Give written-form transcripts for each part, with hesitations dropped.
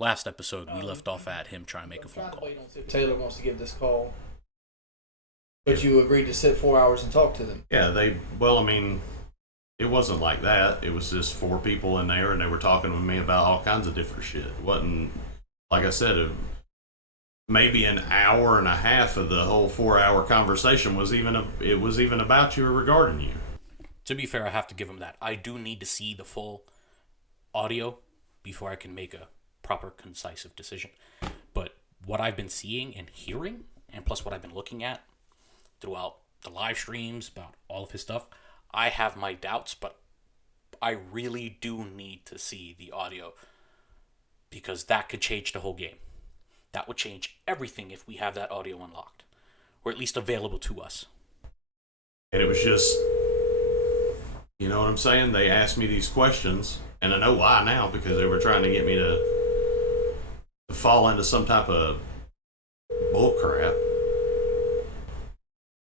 Last episode, we left off at him trying to make a phone call. Taylor wants to give this call, but you agreed to sit 4 hours and talk to them. Yeah, well, I mean, it wasn't like that. It was just four people in there, and they were talking with me about all kinds of different shit. It wasn't, like I said, maybe an hour and a half of the whole 4 hour conversation was even about you or regarding you. To be fair, I have to give him that. I do need to see the full audio before I can make a proper, concise decision. But what I've been seeing and hearing, and plus what I've been looking at throughout the live streams about all of his stuff, I have my doubts, but I really do need to see the audio because that could change the whole game. That would change everything if we have that audio unlocked, or at least available to us. And it was just, you know what I'm saying? They asked me these questions, and I know why now, because they were trying to get me to fall into some type of bullcrap.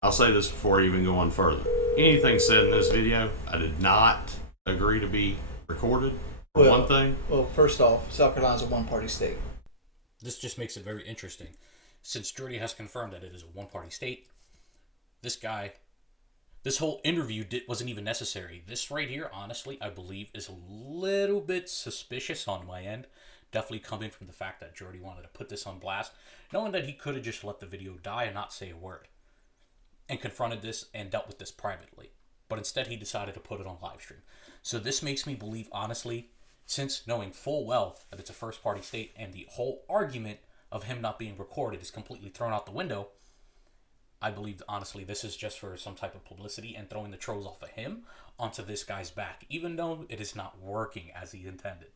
I'll say this before I even go on further. Anything said in this video, I did not agree to be recorded, for one thing. Well, first off, South Carolina's a one-party state. This just makes it very interesting. Since Jordy has confirmed that it is a one-party state, this whole interview wasn't even necessary. This right here, honestly, I believe is a little bit suspicious on my end. Definitely coming from the fact that Jordy wanted to put this on blast, knowing that he could have just let the video die and not say a word, and confronted this and dealt with this privately. But instead, he decided to put it on live stream. So this makes me believe, honestly, since knowing full well that it's a first-party state and the whole argument of him not being recorded is completely thrown out the window, I believe, honestly, this is just for some type of publicity and throwing the trolls off of him onto this guy's back, even though it is not working as he intended.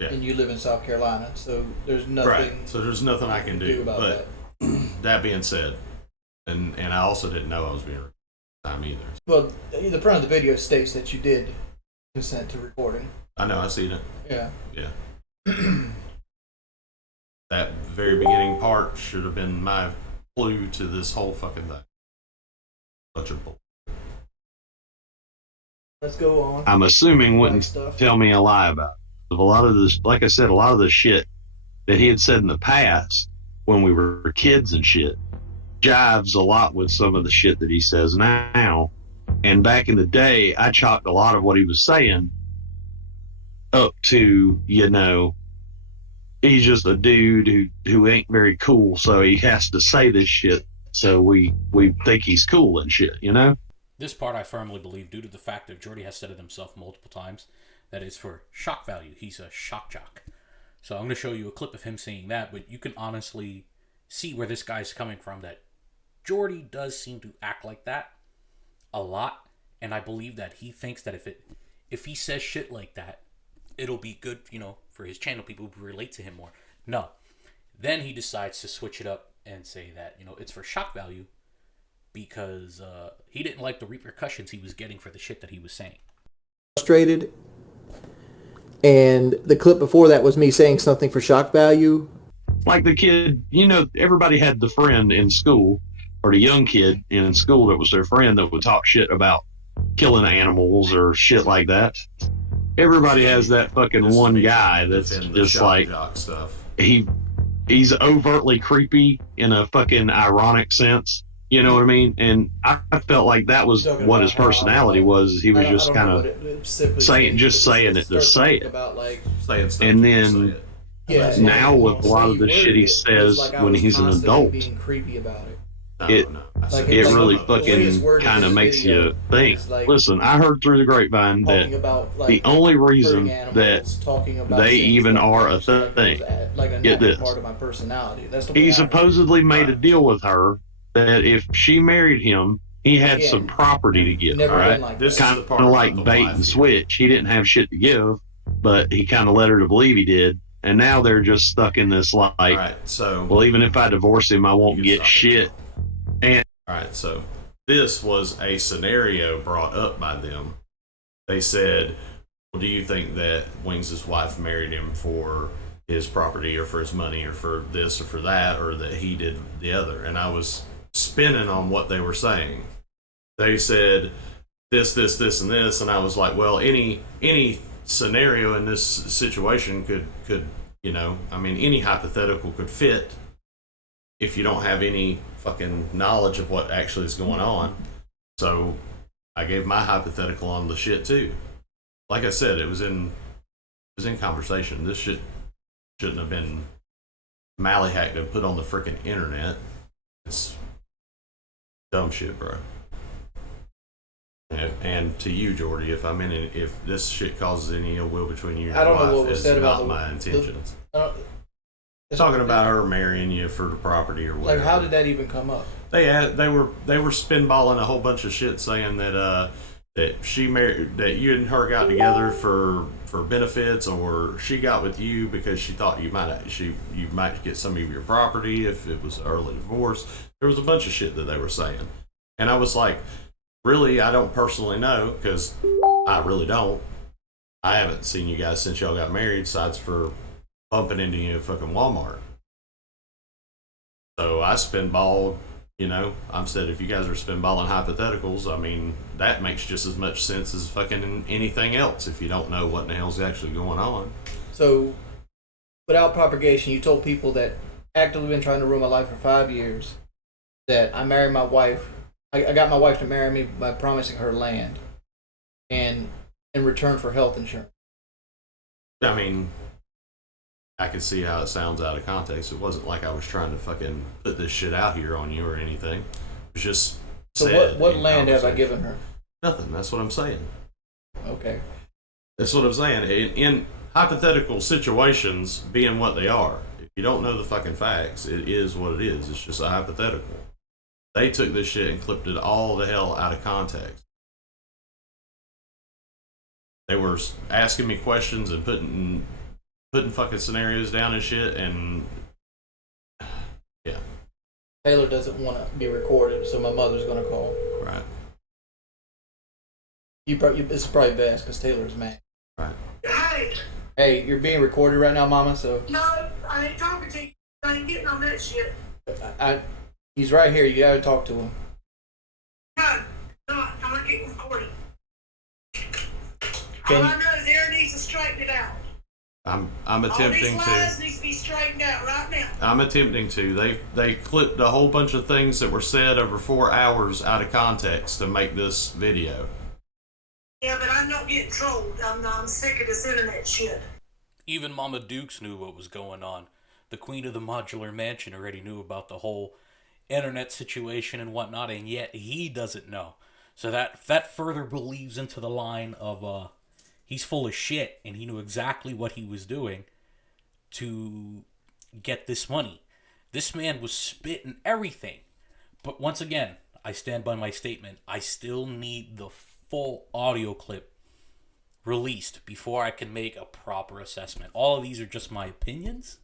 Yeah. And you live in South Carolina, so there's nothing. Right. So there's nothing I can do about that. That being said, and I also didn't know I was being recorded at the time either. Well, the front of the video states that you did consent to recording. I know, I seen it. Yeah. Yeah. That very beginning part should have been my clue to this whole fucking thing. Bunch of bull. Let's go on. I'm assuming wouldn't tell me a lie about it. A lot of this, like I said, a lot of the shit that he had said in the past when we were kids and shit jives a lot with some of the shit that he says now. And back in the day, I chalked a lot of what he was saying up to, he's just a dude who ain't very cool, so he has to say this shit, so we think he's cool and shit, This part I firmly believe, due to the fact that Jordy has said it himself multiple times, that is for shock value. He's a shock jock. So I'm going to show you a clip of him saying that, but you can honestly see where this guy's coming from, that Jordy does seem to act like that a lot, and I believe that he thinks that if he says shit like that, it'll be good, for his channel, people will relate to him more. No. Then he decides to switch it up and say that, it's for shock value because he didn't like the repercussions he was getting for the shit that he was saying. Frustrated. And the clip before that was me saying something for shock value. Like the kid, everybody had the friend in school, or the young kid in school that was their friend that would talk shit about killing animals or shit like that. Everybody has that fucking one guy that's just like, stuff. He's overtly creepy in a fucking ironic sense. You know what I mean? And I felt like that was what his personality was. He was just kind of saying it to say it. And then now with a lot of the shit he says when he's an adult, it really fucking kind of makes you think. Listen, I heard through the grapevine that the only reason that they even are a thing, get this, he supposedly made a deal with her that if she married him, he had some property to give, right? This kind of like bait and switch. He didn't have shit to give, but he kind of led her to believe he did. And now they're just stuck in this like, well, even if I divorce him, I won't get shit. And Alright, so this was a scenario brought up by them. They said, well, do you think that Wings' wife married him for his property or for his money or for this or for that, or that he did the other? And I was spinning on what they were saying. They said this, and this, and I was like, well, any scenario in this situation could You know, I mean, any hypothetical could fit if you don't have any fucking knowledge of what actually is going on. So I gave my hypothetical on the shit too. Like I said, it was in conversation. This shit shouldn't have been mallyhacked and put on the freaking internet. It's dumb shit, bro. And to you, Jordy, if this shit causes any ill will between you and your wife, it's not my intentions. Talking about her marrying you for the property or whatever. Like, how did that even come up? They were spinballing a whole bunch of shit, saying that that you and her got together for benefits, or she got with you because she thought you might get some of your property if it was early divorce. There was a bunch of shit that they were saying, and I was like, really, I don't personally know, because I really don't. I haven't seen you guys since y'all got married, besides for bumping into you at fucking Walmart. So I spinballed, you know, I'm said, if you guys are spinballing hypotheticals, I mean, that makes just as much sense as fucking anything else if you don't know what the hell's actually going on. So, without propagation, you told people that actively been trying to ruin my life for 5 years, that I married my wife. I got my wife to marry me by promising her land, and in return for health insurance. I mean, I can see how it sounds out of context. It wasn't like I was trying to fucking put this shit out here on you or anything. It was just so what land have I given her? Nothing. That's what I'm saying. Okay. That's what I'm saying. In hypothetical situations being what they are, if you don't know the fucking facts, it is what it is. It's just a hypothetical. They took this shit and clipped it all the hell out of context. They were asking me questions and putting fucking scenarios down and shit, and yeah. Taylor doesn't want to be recorded, so my mother's gonna call. Right. It's probably best because Taylor's mad. Right. Hey, you're being recorded right now, Mama. So. No, I ain't talking to you. I ain't getting on that shit. He's right here. You gotta talk to him. No, I'm not getting recorded. All I know is Aaron needs to straighten it out. I'm All attempting these lies to. needs to be straightened out right now. I'm attempting to. They clipped a whole bunch of things that were said over 4 hours out of context to make this video. Yeah, but I'm not getting trolled. I'm sick of this internet shit. Even Mama Dukes knew what was going on. The queen of the modular mansion already knew about the whole internet situation and whatnot, and yet he doesn't know. So that further believes into the line of he's full of shit, and he knew exactly what he was doing to get this money. This man was spitting everything. But once again, I stand by my statement. I still need the full audio clip released before I can make a proper assessment. All of these are just my opinions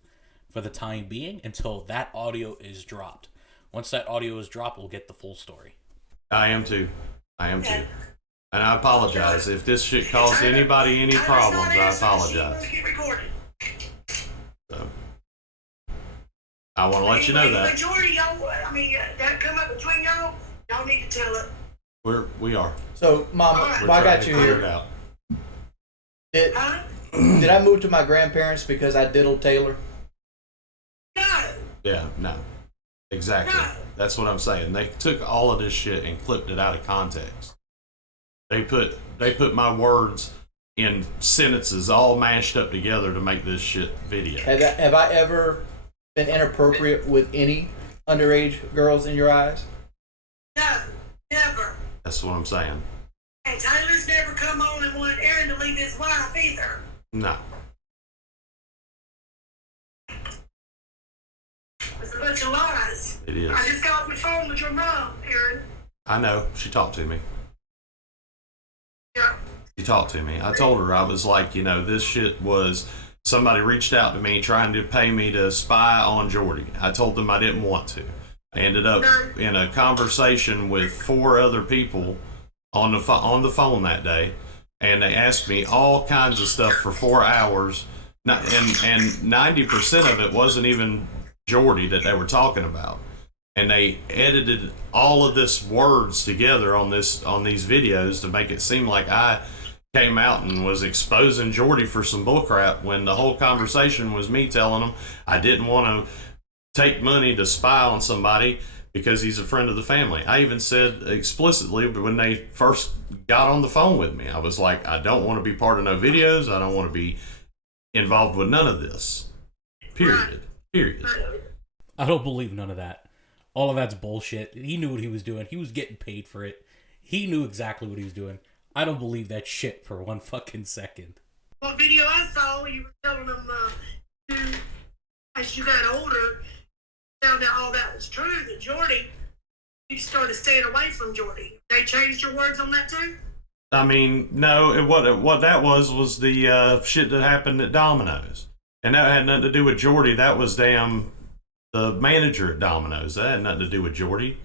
for the time being until that audio is dropped. Once that audio is dropped, we'll get the full story. I am too. And I apologize. If this shit caused anybody any problems, I apologize. So, I want to let you know that. Majority y'all, that come up between y'all need to tell it. We are. So, Mama, I got you here. Out. Did I move to my grandparents because I diddled Taylor? No. Yeah, no. Exactly. No. That's what I'm saying. They took all of this shit and clipped it out of context. They put my words in sentences all mashed up together to make this shit video. Have I ever been inappropriate with any underage girls in your eyes? No, never. That's what I'm saying. And Taylor's never come on and wanted Aaron to leave his wife either. No. It's a bunch of lies. It is. I just got off the phone with your mom, Aaron. I know. She talked to me. Yeah. She talked to me. I told her, I was like, this shit was, somebody reached out to me trying to pay me to spy on Jordy. I told them I didn't want to. I ended up in a conversation with 4 other people on the phone that day, and they asked me all kinds of stuff for 4 hours, and 90% of it wasn't even Jordy that they were talking about. And they edited all of this words together on these videos to make it seem like I came out and was exposing Jordy for some bullcrap when the whole conversation was me telling him I didn't want to take money to spy on somebody because he's a friend of the family. I even said explicitly when they first got on the phone with me, I was like, I don't want to be part of no videos. I don't want to be involved with none of this. Period. I don't believe none of that. All of that's bullshit. He knew what he was doing. He was getting paid for it. He knew exactly what he was doing. I don't believe that shit for one fucking second. What video I saw, you were telling them as you got older, found out all that was true, that Jordy, you started staying away from Jordy. They changed your words on that too? I mean, no, what that was the shit that happened at Domino's. And that had nothing to do with Jordy. That was the manager at Domino's. That had nothing to do with Jordy.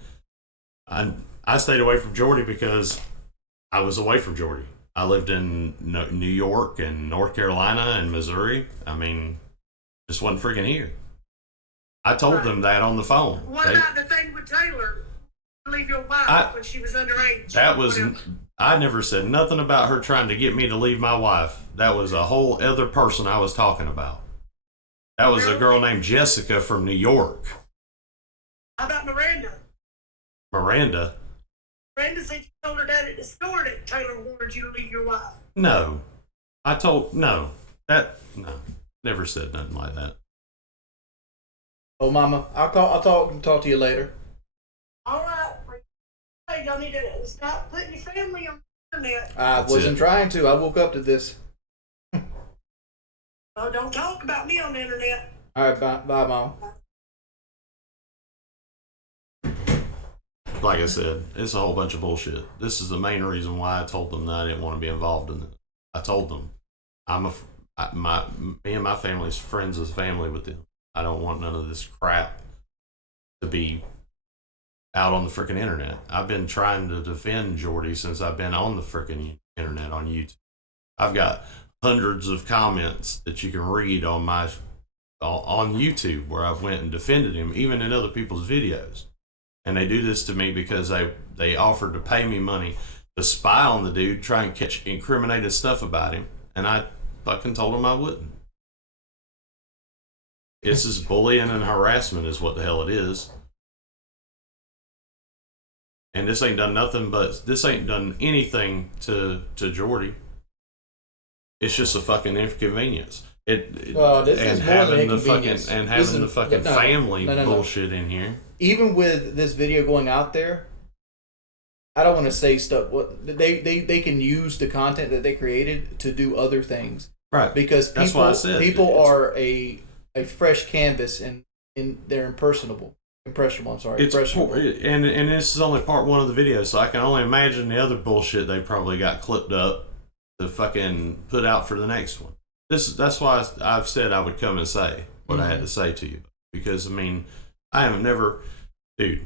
I stayed away from Jordy because I was away from Jordy. I lived in New York and North Carolina and Missouri. I mean, just wasn't freaking here. I told them that on the phone. What about the thing with Taylor? Leave your wife when she was underage. That was... I never said nothing about her trying to get me to leave my wife. That was a whole other person I was talking about. That was a girl named Jessica from New York. How about Miranda? Miranda said you told her dad at the store that Taylor wanted you to leave your wife. No. Never said nothing like that. Oh, Mama, I'll talk to you later. All right. Hey, y'all need to stop putting your family on the internet. I wasn't trying to. I woke up to this. Oh, don't talk about me on the internet. All right, bye, Mom. Like I said, it's a whole bunch of bullshit. This is the main reason why I told them that I didn't want to be involved in it. I told them me and my family's friends as family with them. I don't want none of this crap to be out on the freaking internet. I've been trying to defend Jordy since I've been on the freaking internet on YouTube. I've got hundreds of comments that you can read on YouTube where I've went and defended him, even in other people's videos. And they do this to me because they offered to pay me money to spy on the dude, try and catch incriminated stuff about him, and I fucking told him I wouldn't. This is bullying and harassment is what the hell it is. And this ain't done anything to Jordy. It's just a fucking inconvenience. This is more than inconvenience. Having the fucking family bullshit in here. Even with this video going out there, I don't want to say stuff. What they can use the content that they created to do other things, right? Because that's why I said people are a fresh canvas and they're impressionable. I'm sorry. Impressionable. And this is only part one of the video, so I can only imagine the other bullshit they probably got clipped up to fucking put out for the next one. That's why I've said I would come and say what I had to say to you, because I mean, I have never, dude.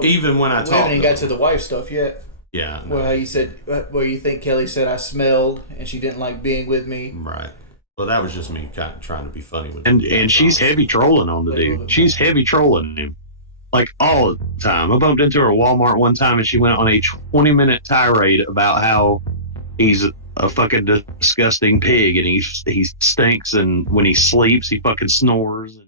Even when I talk, we haven't even got to the wife stuff yet. Yeah. No. Well, how you said, you think Kelly said I smelled and she didn't like being with me. Right. Well, that was just me kind of trying to be funny with him. And she's heavy trolling on the dude. She's heavy trolling him. Like all the time. I bumped into her at Walmart one time and she went on a 20-minute tirade about how he's a fucking disgusting pig and he stinks, and when he sleeps he fucking snores. And